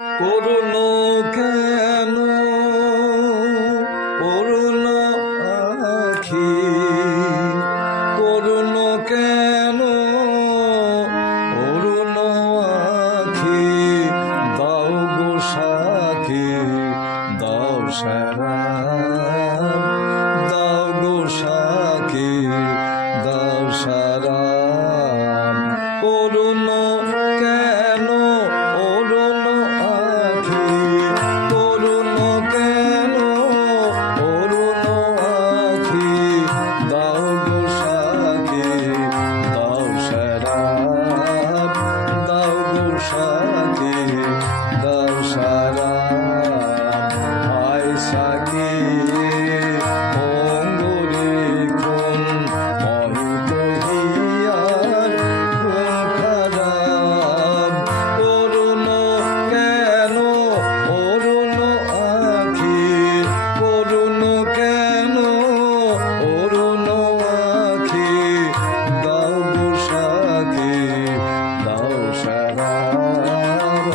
করুণ কেন অরুণ আখি, করুণ কেন অরুণ আখি, দাও গো সাখী দাও সারাম, দাও গো সাখী দাও সারাম। করুণ কেন অরুণ আখি, করুণ কেন অরুণ আখি, দাও গো সাখী দাও সারাম, দাও গো সাখী দাও সারাম। আয় সাখী অঙ্গুলি খুন অহিত হিয়ার খুন খারাপ। করুণ কেন অরুণ আখি, করুণ কেন অরুণ আখি, দাও গো সাখী দাও সারাম।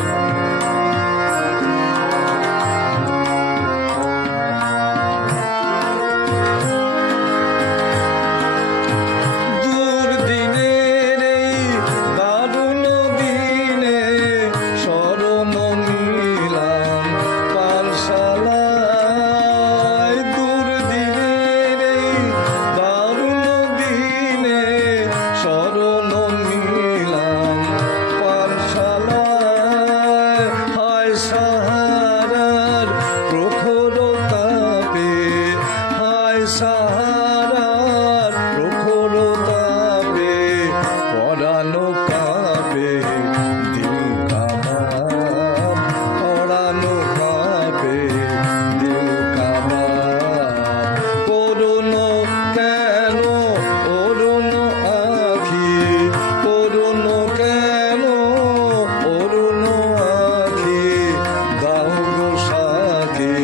দুর্দিনের এই দারুণ দিনে শরণ নিলাম পাঠশালায়। দুর্দিনের এই দারুণ দিনে শরণ নিলাম পাঠশালায়। হায় সাহারার প্রখর তাপে, হায় সাহারার প্রখর তাপে, পরানো কাঁপে দিল কাবাব, পরানো কাঁপে দিল কাবাব। করুণ কেন অরুণ আখি, করুণ কেন অরুণ আখি, দাও গো সাখী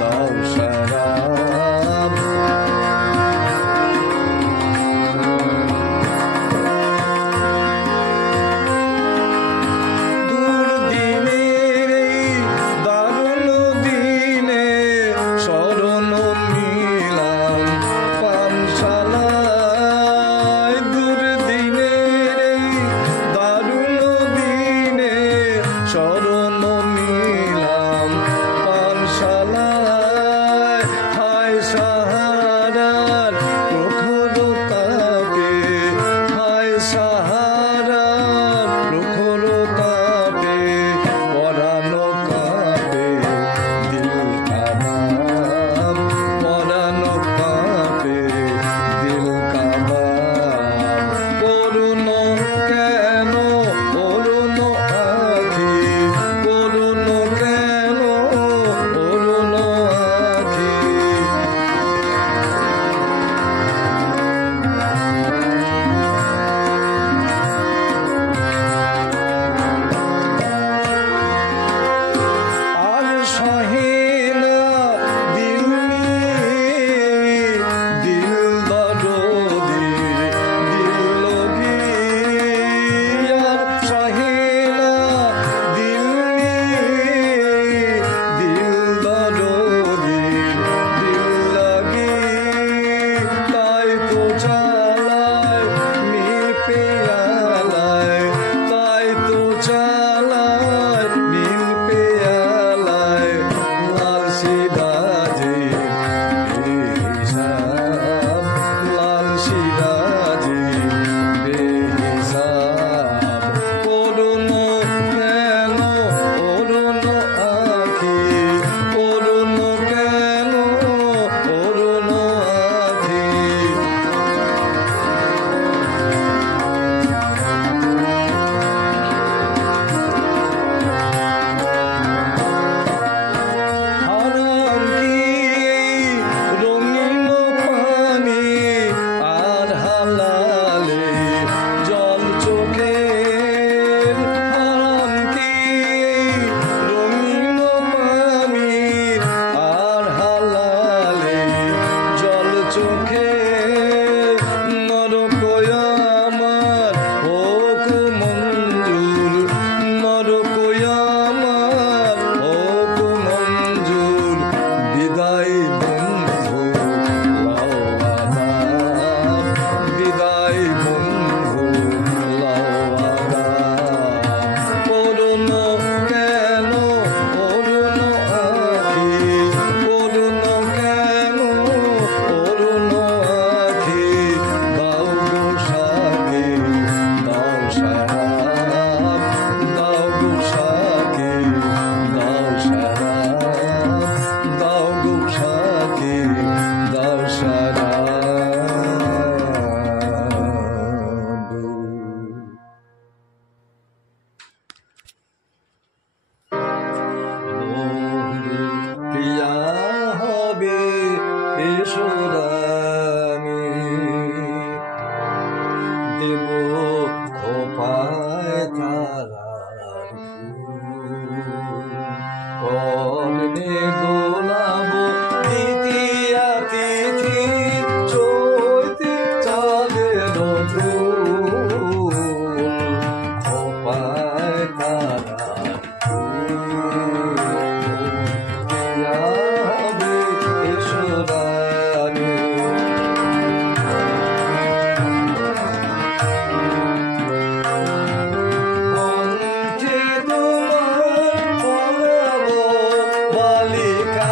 দাও সারাম। দুর্দিনের এই দারুণ দিনে শরণ নিলাম পাঠশালায়। দুর্দিনের এই দারুণ দিনে শরণ নিলাম পাঠশালায়। হায় সাহারার প্রখর তাপে, হায় সাহারার প্রখর তাপে, পরানো কাঁপে দিল কাবাব, পরানো কাঁপে দিল কাবাব। করুণ কেন অরুণ আখি, করুণ চরণে দোলাব দ্বিতীয়া তিথি চৈতি চাঁদের ধূল খোপায় তারা বালিকা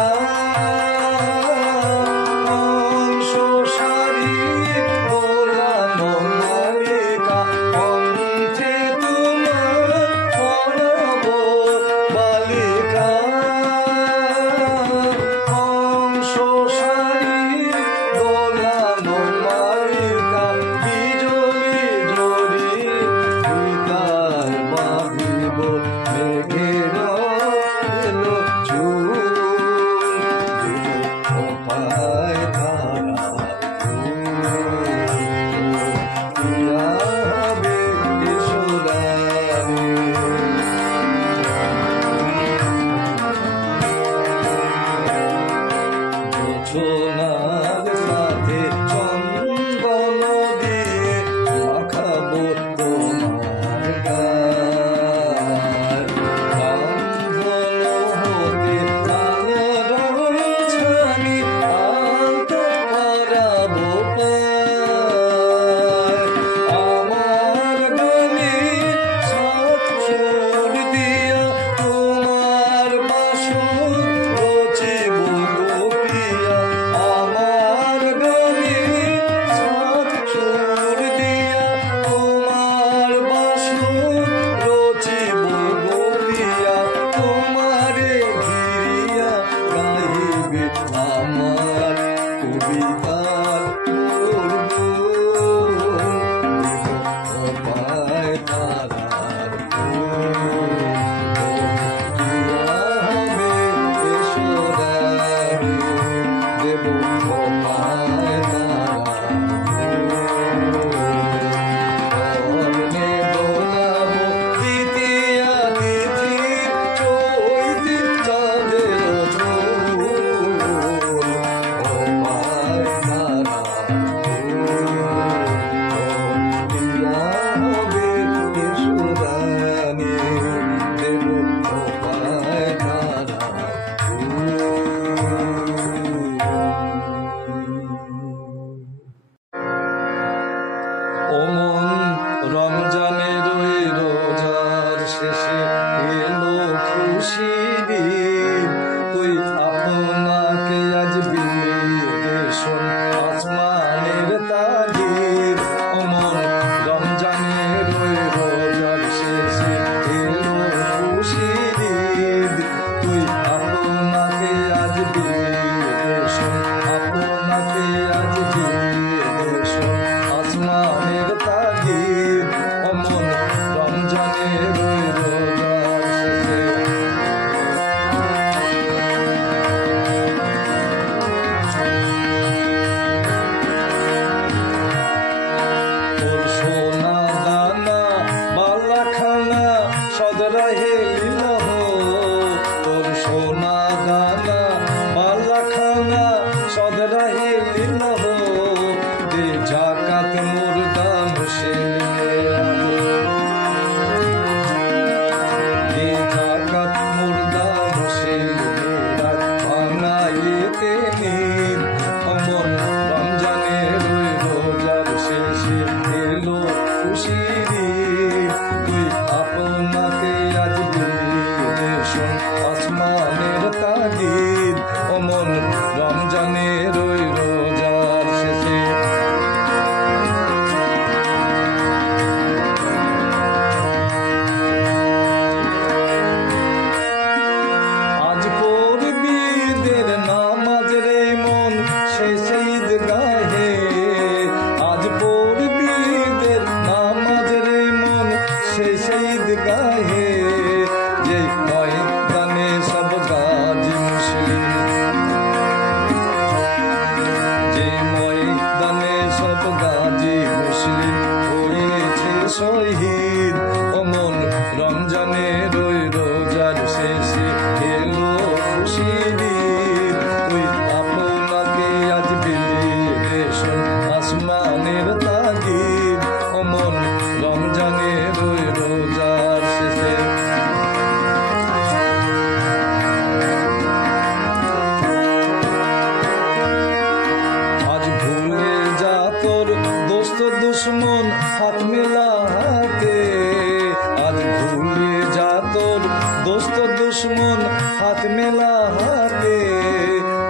দুশ্মন হাত মেলা হাতে,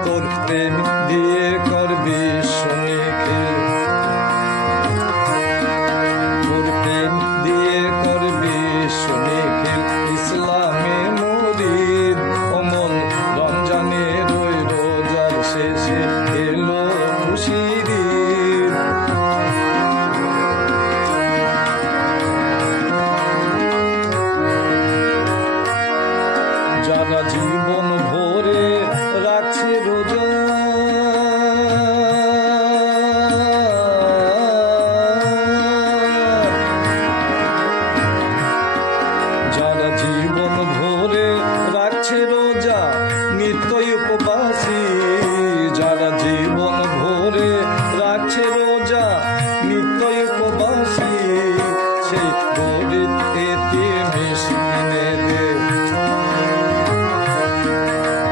তোর প্রেম দিয়ে করবি নিখিল, তোর প্রেম দিয়ে করবি নিখিল ইসলামে মুরিদ। অমল রমজানের ওই রোজার শেষে এলো খুশির ঈদ। যারা জীবন ভরে রাখছে রোজা, যারা জীবন ভরে রাখছে রোজা নিত্যই উপবাসী, যারা জীবন ভরে রাখছে রোজা নিত্যই উপবাসী, সেই গরিব এতিম মিসকিনেদের,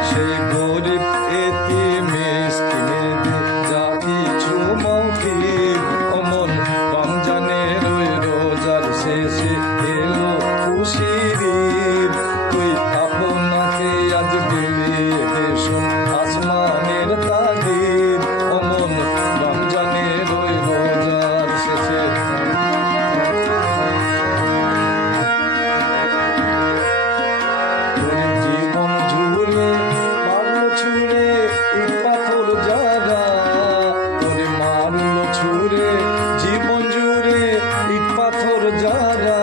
সেই গরিব এতিম মিসকিনেদের যা কিছু মৌখিক। অমল রমজানের ওই রোজার শেষে এলো খুশির ঈদ। তুই আপনাকে আজ বিলিয়ে শোন আসমানের তাগিদ। অমল রমজানের ওই রোজার শেষে জীবন জুড়ে মারল ছুড়ে ইট পাথর যারা, তোরে মারল ছুড়ে জীবন জুড়ে ইট পাথর যারা,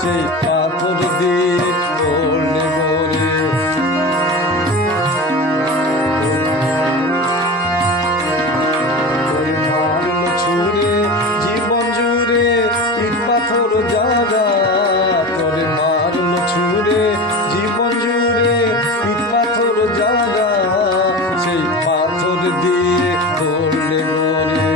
সেই পাথর দিয়ে করলে গড়ে, তোরে মারল ছুড়ে জীবন জুড়ে ইট পাথর যারা, তোরে মারল ছুড়ে জীবন জুড়ে ইট পাথর যারা, সেই পাথর দিয়ে করলে গড়ে,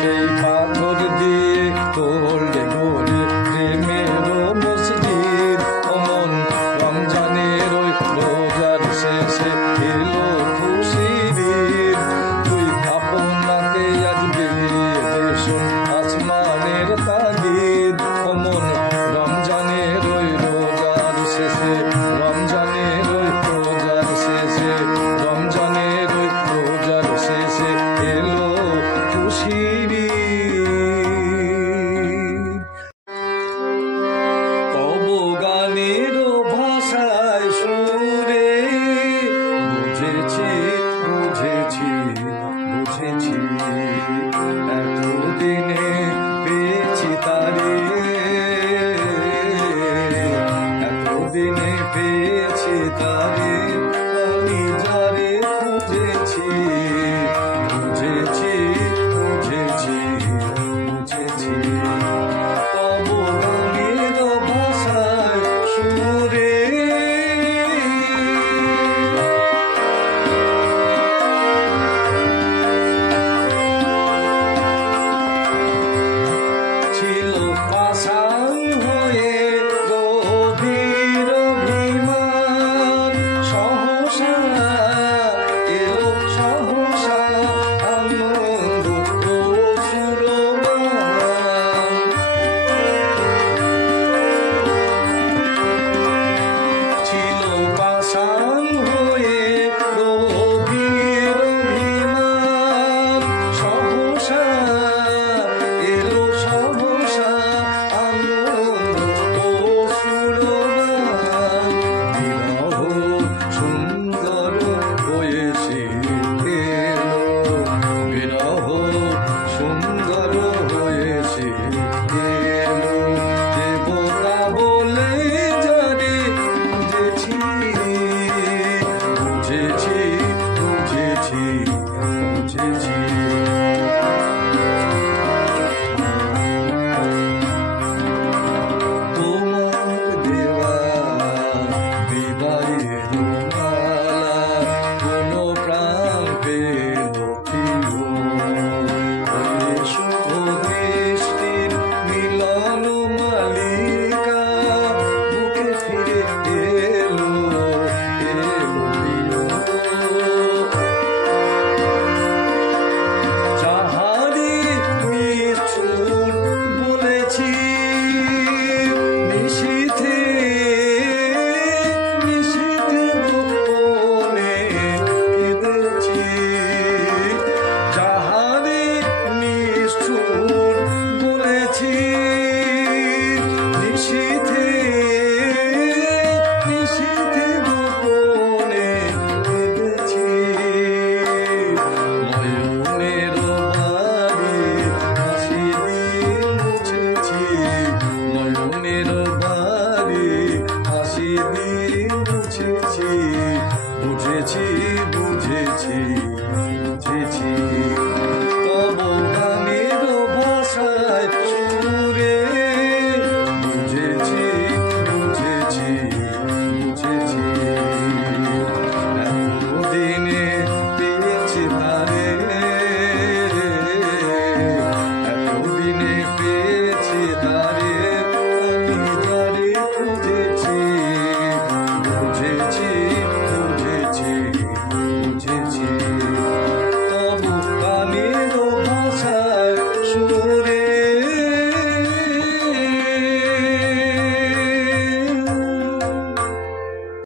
সেই পাথর দিয়ে করলে গড়ে প্রেমের মসজিদ। অমন রমজানের ওই রোজার শেষে এলো খুশির ঈদ। তুই আপনাকে আজ বিলিয়ে শোন আসমানের তাগিদ। অমন রমজানের ওই রোজার শেষে, রমজানের ওই রোজার শেষে, রমজানের ওই রোজার শেষে এলো খুশির ঈদ। তব গানের ভাষায় সুরে বুঝেছি বুঝেছি বুঝেছি, এতদিনে পেয়েছি তারে, এতদিনে পেয়েছি তারে।